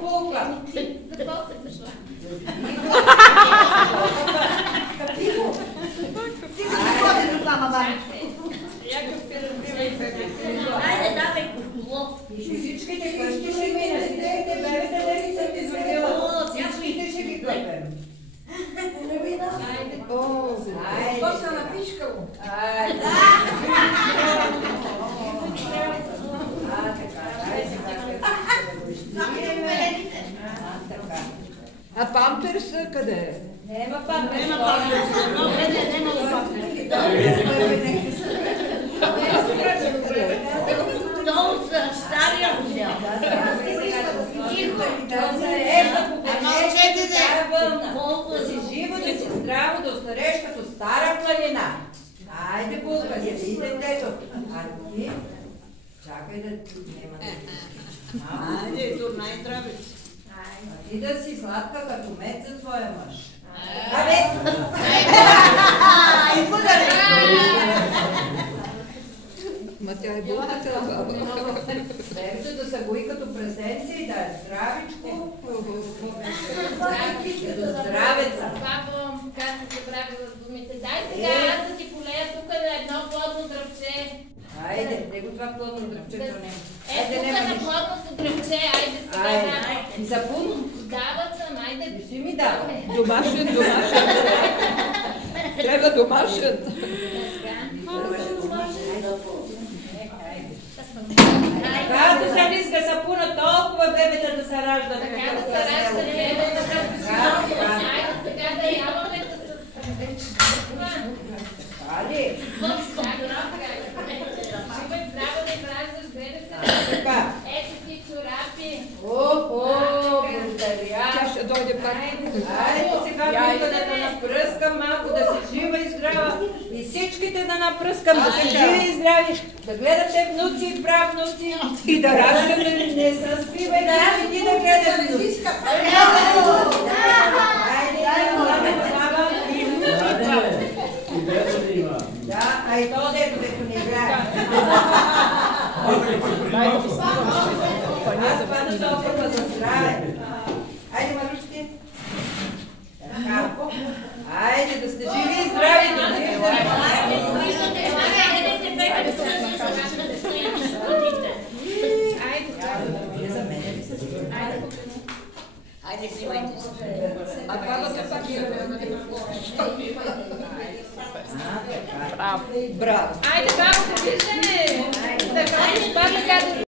Булка. За после пошла. Ти да ходи до това, мама. Айде, давай кукло. Всичките къщи ще минат. Те бебета да ли са ти звънила? Всичките ще ги къпем. Айде. Айде. После напишка му. Айде. А памперса къде е? Нема памперс. То за стария модел. Мълчете да вълна. Колко Да си живо, да си здраво, да остареш като стара планина. Айде, Булка, да си детето. А ти? Чакай да нема да. Айде, турна и здраве. А ти да си сладка като мед за твоя мъж. Абе! Ма тя е булката баба. Бебето да се гои като прасенце и да е здравичко. Да здравеца. Папа каза, се прави в думите. Дай сега аз да ти полея тук на едно плодно дръвче. Айде, него това плодно дръвче то не. Тук на плодното дръвче, айде сега. Айде. Запун. Дават съм, айде. Не си ми дава. Домашен. Трябва домашен. Когато се иска сапуна, толкова бебета да се раждат. Така да се ражда бебета. Айде сега да яваме с това. Али? Трябва да раждаш бебета. Така. Ето ти чорапи. Благодаря. Тя ще дойде пак. Айде сега Булка да напръскам малко, да си жива и здрава. И всичките да напръскам, да се живи и здрави. Да гледате внуци и правнуци и да раждате. Не се спивай, да ти да гледаш внуци. Айде, мама и внуци. Да, а и то дето не играе. Аз пада толкова за здраве. Айде, Марушки. Така. Айде, да сте живи и здрави. Айде, снимайте се. А бабата пак е. Браво. Айде, баба.